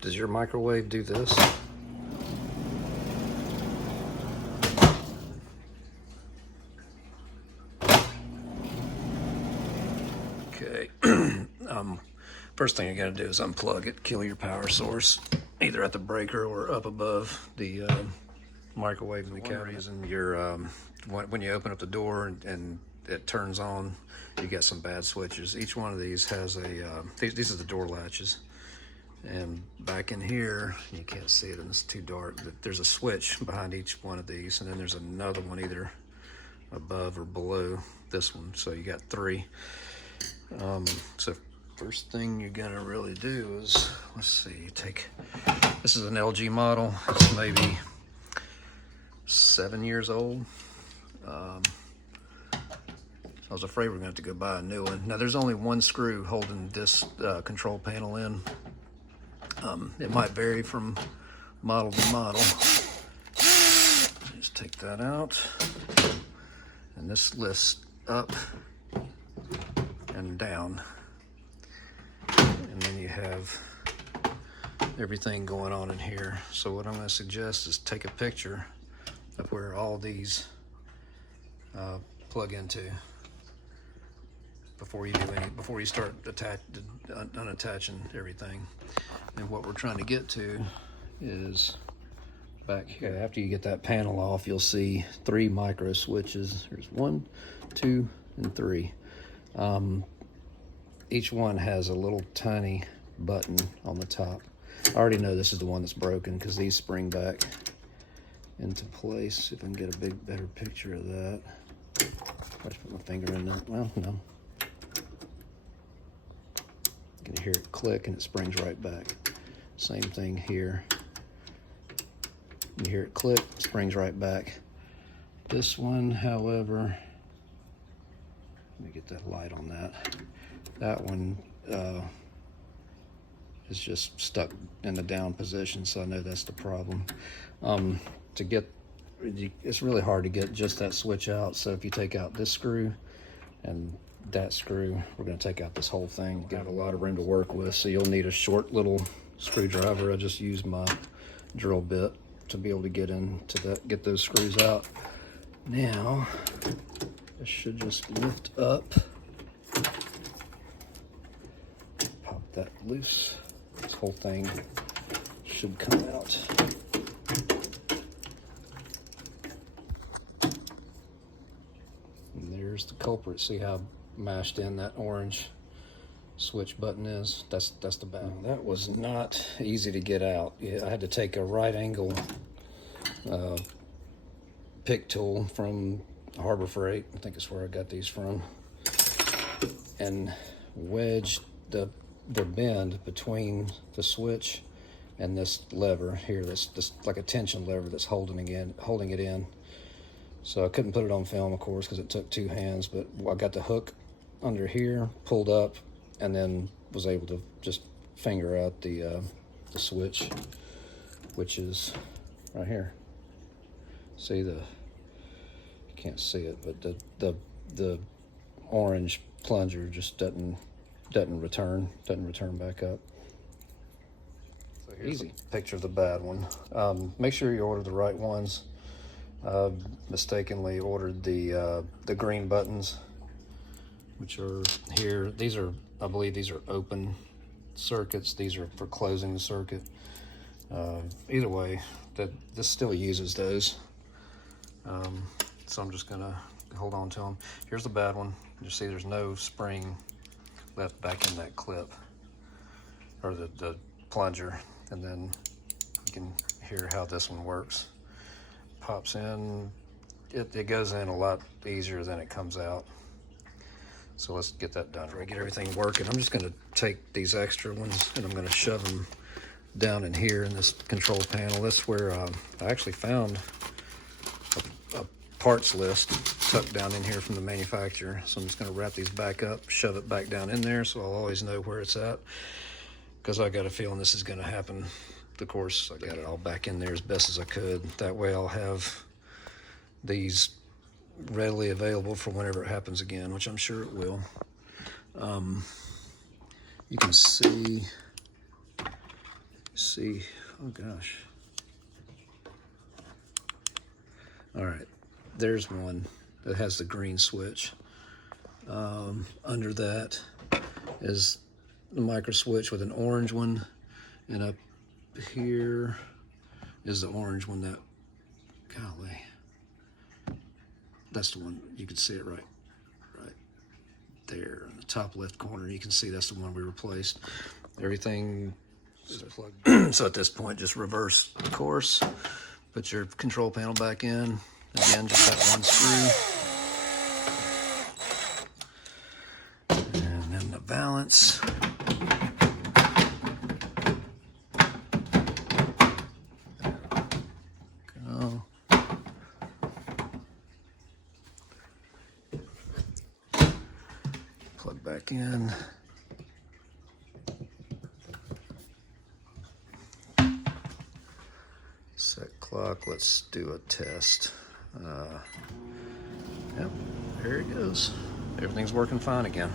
Does your microwave do this? Okay. First thing you gotta do is unplug it, kill your power source, either at the breaker or up above the microwave in the cabinet. Reason your when you open up the door and it turns on, you get some bad switches. Each one of these has a these are the door latches, and back in here you can't see it and it's too dark, but there's a switch behind each one of these, and then there's another one either above or below this one, so you got three. So first thing you're gonna really do is, let's see, this is an LG model. It's maybe 7 years old. I was afraid we were gonna have to go buy a new one. Now there's only one screw holding this control panel in. It might vary from model to model. Just take that out, and this lifts up and down, and then you have everything going on in here. So what I'm going to suggest is take a picture of where all these plug into before you start unattaching everything. And what we're trying to get to is back here. After you get that panel off, you'll see 3 micro switches. There's 1, 2, and 3. Each one has a little tiny button on the top. I already know this is the one that's broken because these spring back into place. If I can get a better picture of that. I just put my finger in there. Well, no. You can hear it click and it springs right back. Same thing here. You hear it click, springs right back. This one, however, let me get that light on that. That one is just stuck in the down position, so I know that's the problem. It's really hard to get just that switch out, so if you take out this screw and that screw, we're going to take out this whole thing. Got a lot of room to work with, so you'll need a short little screwdriver. I just used my drill bit to be able to get those screws out. Now, this should just lift up. Pop that loose. This whole thing should come out. And there's the culprit. See how mashed in that orange switch button is? That's the back. That was not easy to get out. I had to take a right angle pick tool from Harbor Freight, I think it's where I got these from, and wedge the bend between the switch and this lever here. This like a tension lever that's holding it in. So I couldn't put it on film, of course, because it took 2 hands, but I got the hook under here, pulled up, and then was able to just finger out the switch, which is right here. See you can't see it, but the orange plunger just doesn't return back up. So here's a picture of the bad one. Make sure you order the right ones. Mistakenly ordered the green buttons, which are here. I believe these are open circuits. These are for closing the circuit. Either way, this still uses those. So I'm just gonna hold on to them. Here's the bad one. You see there's no spring left back in that clip, or the plunger. And then you can hear how this one works. Pops in, it goes in a lot easier than it comes out. So let's get that done. Get everything working. I'm just gonna take these extra ones and I'm gonna shove them down in here in this control panel. That's where I actually found a parts list tucked down in here from the manufacturer. So I'm just gonna wrap these back up, shove it back down in there so I'll always know where it's at, because I got a feeling this is gonna happen. Of course, I got it all back in there as best as I could. That way I'll have these readily available for whenever it happens again, which I'm sure it will. You can see See, oh gosh. All right, there's one that has the green switch. Under that is the micro switch with an orange one, and up here is the orange one that, golly, that's the one, you can see it right there in the top left corner. You can see that's the one we replaced. Everything is plugged. So at this point, just reverse course, put your control panel back in. Again, just that one screw. And then the balance. Go. Plug back in. Set clock. Let's do a test. Yep, there it goes. Everything's working fine again.